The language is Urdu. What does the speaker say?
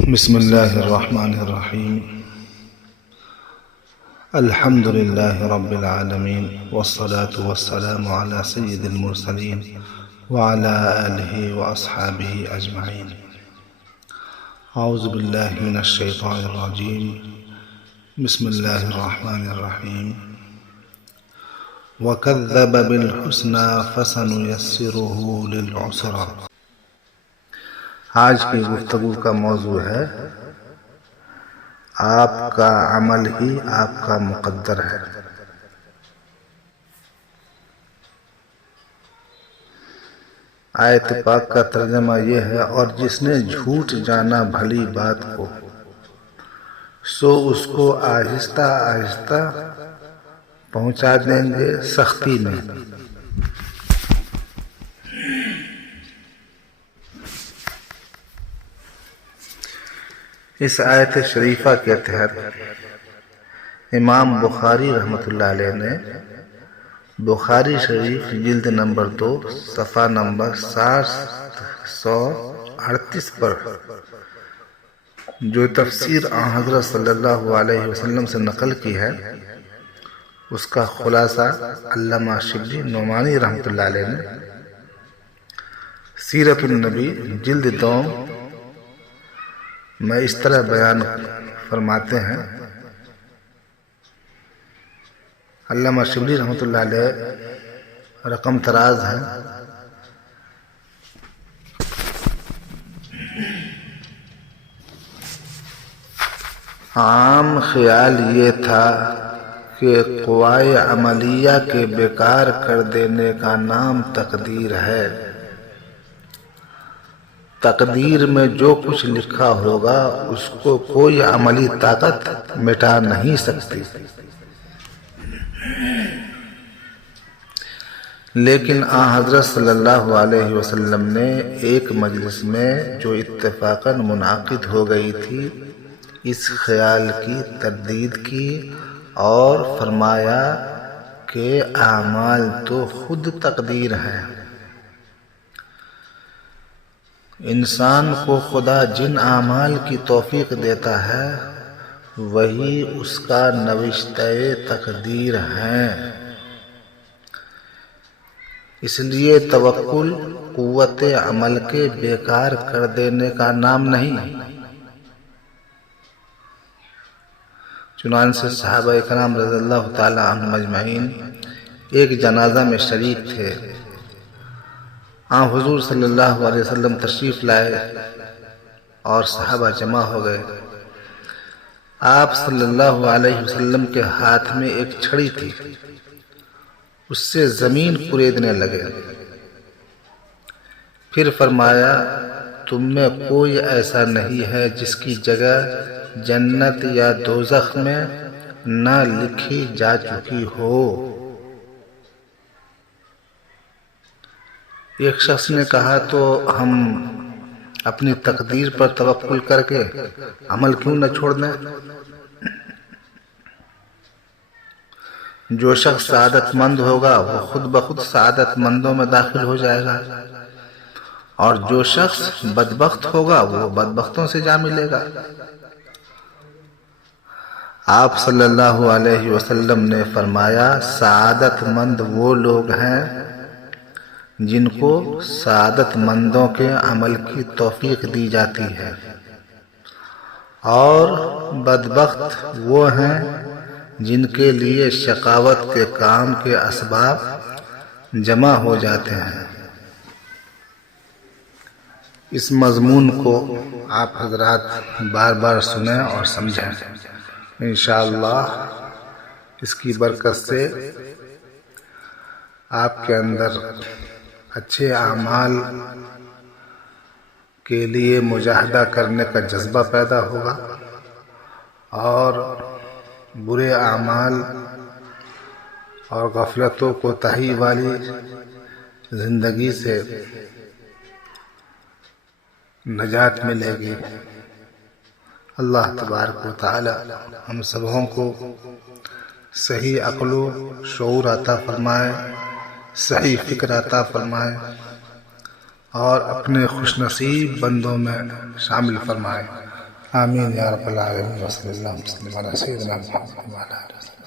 بسم الله الرحمن الرحيم. الحمد لله رب العالمين، والصلاة والسلام على سيد المرسلين وعلى آله وأصحابه أجمعين. أعوذ بالله من الشيطان الرجيم. بسم الله الرحمن الرحيم. وكذب بالحسنى فسنيسره للعسرى. آج کی گفتگو کا موضوع ہے آپ کا عمل ہی آپ کا مقدر ہے۔ آیت پاک کا ترجمہ یہ ہے، اور جس نے جھوٹ جانا بھلی بات کو، سو اس کو آہستہ آہستہ پہنچا دیں گے سختی میں۔ اس آیت شریفہ کے تحت امام بخاری رحمۃ اللہ علیہ نے بخاری شریف جلد نمبر 2 صفحہ نمبر 738 پر جو تفسیر حضرت صلی اللہ علیہ وسلم سے نقل کی ہے، اس کا خلاصہ علامہ شبلی نعمانی رحمۃ اللہ علیہ نے سیرت النبی جلد 2 میں اس طرح بیان فرماتے ہیں۔ علامہ شبلی رحمۃ اللہ علیہ رقم تراز ہے، عام خیال یہ تھا کہ قوائے عملیہ کے بیکار کر دینے کا نام تقدیر ہے۔ تقدیر میں جو کچھ لکھا ہوگا اس کو کوئی عملی طاقت مٹا نہیں سکتی، لیکن حضرت صلی اللہ علیہ وسلم نے ایک مجلس میں جو اتفاقاً منعقد ہو گئی تھی، اس خیال کی تردید کی اور فرمایا کہ اعمال تو خود تقدیر ہیں۔ انسان کو خدا جن اعمال کی توفیق دیتا ہے وہی اس کا نوشتہ تقدیر ہیں۔ اس لیے توکل قوت عمل کے بیکار کر دینے کا نام نہیں۔ چنانچہ صحابہ کرام رضی اللہ تعالی عنہم اجمعین ایک جنازہ میں شریک تھے۔ حضور صلی اللہ علیہ وسلم تشریف لائے اور صحابہ جمع ہو گئے۔ آپ صلی اللہ علیہ وسلم کے ہاتھ میں ایک چھڑی تھی، اس سے زمین کریدنے لگے۔ پھر فرمایا، تم میں کوئی ایسا نہیں ہے جس کی جگہ جنت یا دوزخ میں نہ لکھی جا چکی ہو۔ ایک شخص نے کہا، تو ہم اپنی تقدیر پر توکل کر کے عمل کیوں نہ چھوڑ دیں؟ جو شخص سعادت مند ہوگا وہ خود بخود سعادت مندوں میں داخل ہو جائے گا، اور جو شخص بدبخت ہوگا وہ بدبختوں سے جا ملے گا۔ آپ صلی اللہ علیہ وسلم نے فرمایا، سعادت مند وہ لوگ ہیں جن کو سعادت مندوں کے عمل کی توفیق دی جاتی ہے، اور بدبخت وہ ہیں جن کے لیے شقاوت کے کام کے اسباب جمع ہو جاتے ہیں۔ اس مضمون کو آپ حضرات بار بار سنیں اور سمجھیں۔ انشاءاللہ اس کی برکت سے آپ کے اندر اچھے اعمال کے لیے مجاہدہ کرنے کا جذبہ پیدا ہوگا، اور برے اعمال اور غفلت و کوتاہی والی زندگی سے نجات ملے گی۔ اللہ تبارک و تعالی ہم سبوں کو صحیح عقل و شعور عطا فرمائے، صحیح فکر عطا فرمائے، اور اپنے خوش نصیب بندوں میں شامل فرمائے۔ آمین یا رب العالمین. وصلی اللہ وسلم علی سیدنا محمد وعلی آلہ وسلم.